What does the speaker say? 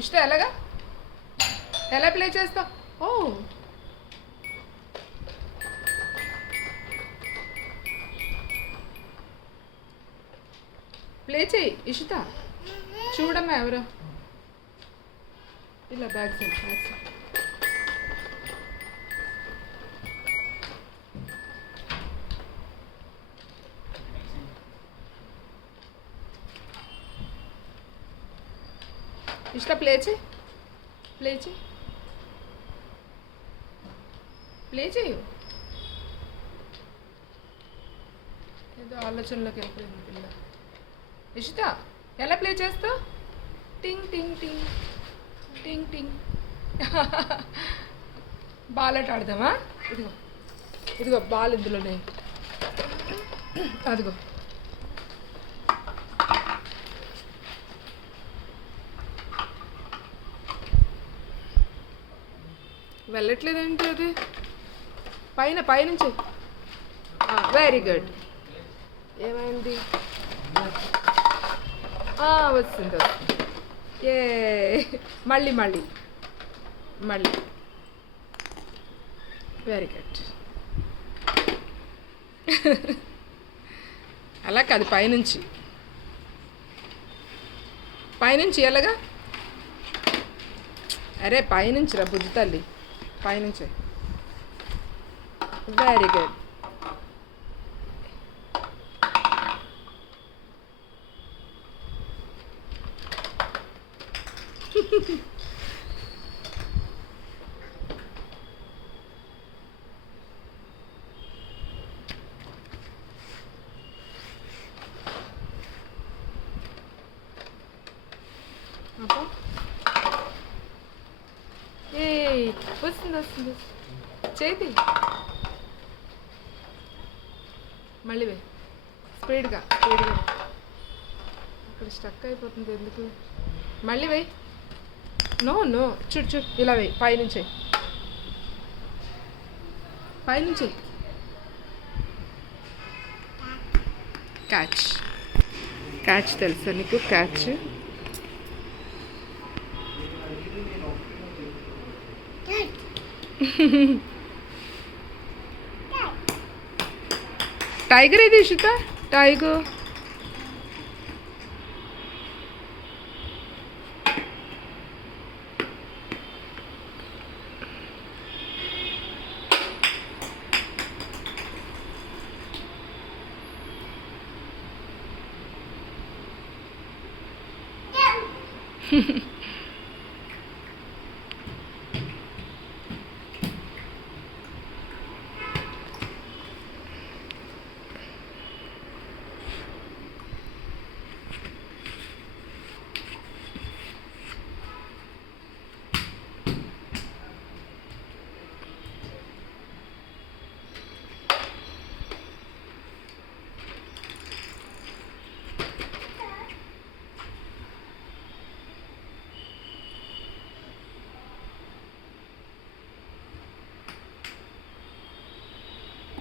ఇష్టం ఎలాగా ఎలా ప్లే చేస్తావు? ఓ ప్లే చేయి ఇషిత. చూడమ్మా ఎవరో ఇలా బ్యాక్ సైడ్ బ్యాక్ సైడ్. ఇష్ట ప్లే చేయి ప్లే చేయి ప్లే చేయు. ఏదో ఆలోచనలోకి వెళ్ళిపోయింది పిల్ల. ఇషిత ఎలా ప్లే చేస్తావు? టింగ్ టింగ్ టింగ్ టింగ్ టింగ్. బాల్ ఆట ఆడదామా? ఇదిగో ఇదిగో బాల్ ఇందులోనే. అదిగో వెళ్ళట్లేదేంటి అది? పైన పైనుంచి. Very good. ఏమైంది? వస్తుంది వస్తుంది. ఏ మళ్ళీ మళ్ళీ మళ్ళీ. Very good. అలా కాదు, పైనుంచి పైనుంచి ఎలాగా? అరే పైనుంచి రా బుజ్జి తల్లి, పైనుంచి. Very good. అబ్బా ఏ వస్తుంది వస్తుంది. చేతి మళ్ళీ వే. స్పీడ్గా స్పీడ్గా. అక్కడ స్టక్ అయిపోతుంది ఎందుకు? మళ్ళీ వేయి. నో నో, చూడు చూడు ఇలా వేయి. పైనుంచి పైనుంచి. క్యాచ్ క్యాచ్ తెలుసా నీకు? క్యాచ్ టైగర్ ఏది ఇషిత? టైగర్